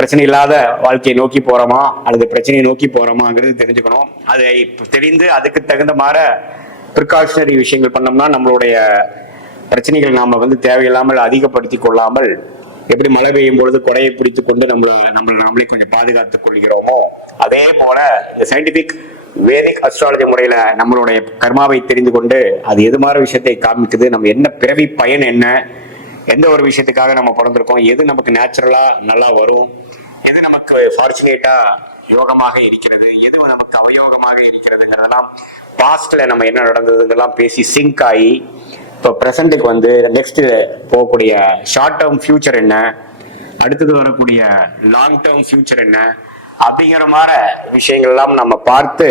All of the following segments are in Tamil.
பிரச்சனை இல்லாத வாழ்க்கையை நோக்கி போறோமா அல்லது பிரச்சனையை நோக்கி போறோமாங்கிறது தெரிஞ்சுக்கணும். அதை தெரிந்து அதுக்கு தகுந்த மாதிரி ப்ரிகாஷனரி விஷயங்கள் பண்ணோம்னா நம்மளுடைய பிரச்சனைகள் நாம தேவையில்லாமல் அதிகப்படுத்தி கொள்ளாமல் எப்படி மழை பெய்யும் பொழுது கொடையை பிடித்து கொண்டு நம்மளே கொஞ்சம் பாதுகாத்துக் கொள்கிறோமோ அதே போல இந்த சயின்டிபிக் வேதிக் அஸ்ட்ராலஜி முறையில நம்மளுடைய கர்மாவை தெரிந்து கொண்டு அது எது மாதிரி விஷயத்தை காமிக்குது, நம்ம என்ன பிறவி பயன் என்ன, எந்த ஒரு விஷயத்துக்காக நம்ம பிறந்திருக்கோம், எது நமக்கு நேச்சுரலா நல்லா வரும், எது நமக்கு ஃபார்ச்சுனேட்டா யோகமாக இருக்கிறது, எது நமக்கு அவயோகமாக இருக்கிறதுங்கிறதெல்லாம் பாஸ்ட்ல நம்ம என்ன நடந்ததுங்கெல்லாம் பேசி சிங்க் ஆகி இப்போ ப்ரெசண்ட்டுக்கு நெக்ஸ்ட் போகக்கூடிய ஷார்ட் டேர்ம் ஃபியூச்சர் என்ன, அடுத்தது வரக்கூடிய லாங் டேர்ம் ஃபியூச்சர் என்ன அப்படிங்கிற மாதிரி விஷயங்கள்லாம் நம்ம பார்த்து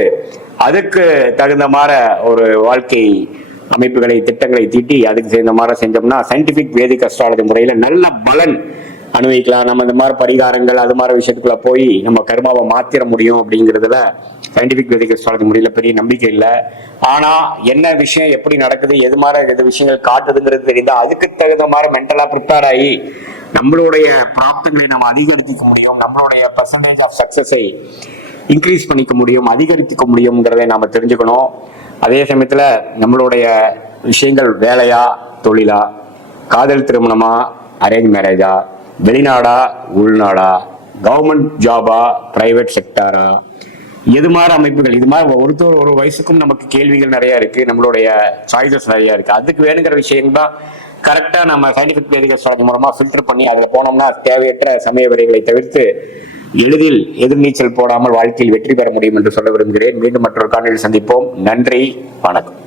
அதுக்கு தகுந்த மாதிரி ஒரு வாழ்க்கை அமைப்புகளை திட்டங்களை தீட்டி அதுக்கு சேர்ந்த மாதிரி செஞ்சோம்னா சயின்டிபிக் வேதிக் அஸ்ட்ராலஜி முறையில நல்ல பலன் அனுபவிக்கலாம். நம்ம இந்த மாதிரி பரிகாரங்கள் அது மாதிரி விஷயத்துக்குள்ள போய் நம்ம கர்மாவை மாத்திர முடியும் அப்படிங்கிறதுல சயின்டிபிக் வேதிக் அஸ்ட்ராலஜி முறையில பெரிய நம்பிக்கை இல்லை. ஆனா என்ன விஷயம் எப்படி நடக்குது, எது மாதிரி எது விஷயங்கள் காட்டுதுங்கிறது தெரிந்தா அதுக்கு தகுந்த மாதிரி மென்டலா ப்ரிப்பேர் ஆகி நம்மளுடைய பிராப்தங்களை நம்ம அதிகரிக்க முடியும், நம்மளுடைய பர்சன்டேஜ் ஆஃப் சக்சஸை இன்க்ரீஸ் பண்ணிக்க முடியும், அதிகரித்துக்க முடியும்ங்கிறதை நாம தெரிஞ்சுக்கணும். அதே சமயத்துல நம்மளுடைய விஷயங்கள் வேலையா தொழிலா, காதல் திருமணமா அரேஞ்ச் மேரேஜா, வெளிநாடா உள்நாடா, கவர்மெண்ட் ஜாபா பிரைவேட் செக்டாரா, எது மாதிரி அமைப்புகள், இது மாதிரி ஒரு வயசுக்கும் நமக்கு கேள்விகள் நிறைய இருக்கு, நம்மளுடைய சாய்ஸஸ் நிறைய இருக்கு. அதுக்கு வேணுங்கிற விஷயம் தான் கரெக்டா நம்ம சயின்டிபிக் வேதிக் அஸ்ட்ராலஜி மூலமா ஃபில்டர் பண்ணி அதுல போனோம்னா தேவையற்ற சமய விடைகளை தவிர்த்து எளிதில் எதிர்நீச்சல் போடாமல் வாழ்க்கையில் வெற்றி பெற முடியும் என்று சொல்ல விரும்புகிறேன். மீண்டும் மற்றொரு காணொலியில் சந்திப்போம். நன்றி, வணக்கம்.